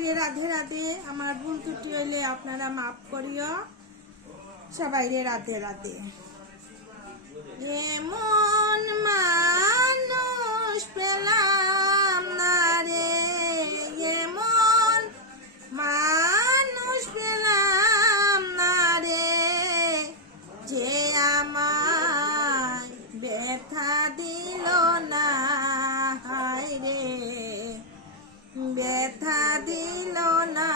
সবাইকে রাধে রাধে। আমার ভুল ত্রুটি হইলে আপনারা মাফ করিও। সবাইকে রাধে রাধে। এমন মানুষ পেলাম না রে, এমন মানুষ পেলাম না রে, যে আমায় ব্যথা দিল না, হায় রে ব্যথা দিল না।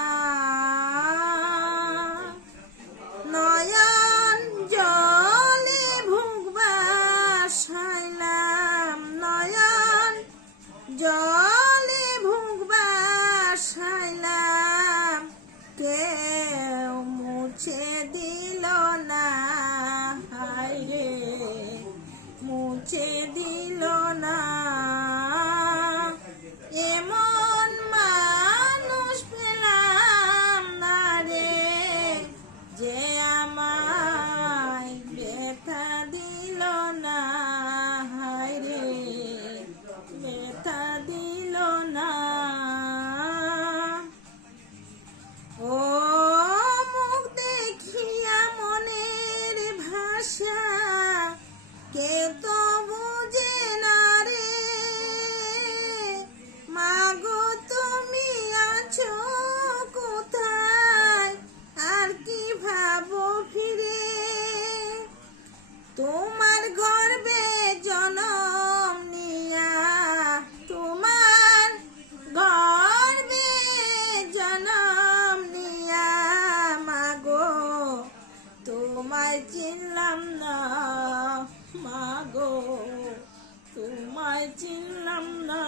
নয়ন জলে ভুগবাসাইলাম, নয়ন জলে ভুগবাসাইলাম, কেউ মুছে দিল না, হায় রে মুছে দিল না। এমন মানুষ পেলাম না রে, যে আমায় ব্যথা দিল না, হায় রে ব্যথা দিল না। ও মুখ দেখিয়া মনের ভাষা কে তো বুঝে না রে, মাগো তুমি আছো কোথায়, আর কি ভাবো ফিরে, তোমার গর্বে জনম নিয়া, তোমার গর্বে জনম নিয়া, মাগো তোমায় চিনলাম না, মাগো তোমায় চিনলাম না।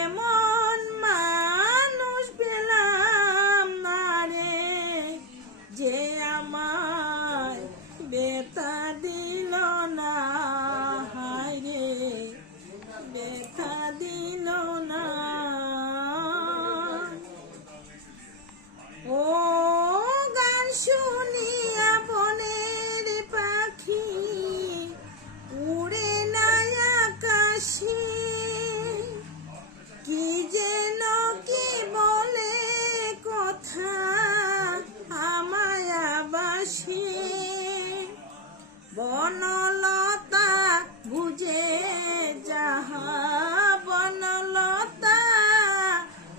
এমন মানুষ পেলাম না রে, যে আমায় ব্যথা দিল না, হায় রে ব্যথা দিল না। ও গান শুনিয়া বনের পাখি উড়ে না আকাশে, কি যেন কি বলে কথা আমায় বাসে, বনলতা বুঝে যাহা, বনলতা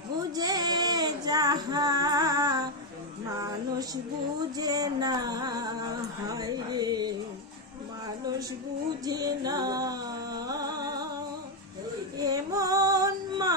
বুঝে যাহা, মানুষ বুঝে না, হায় রে মানুষ বুঝে না।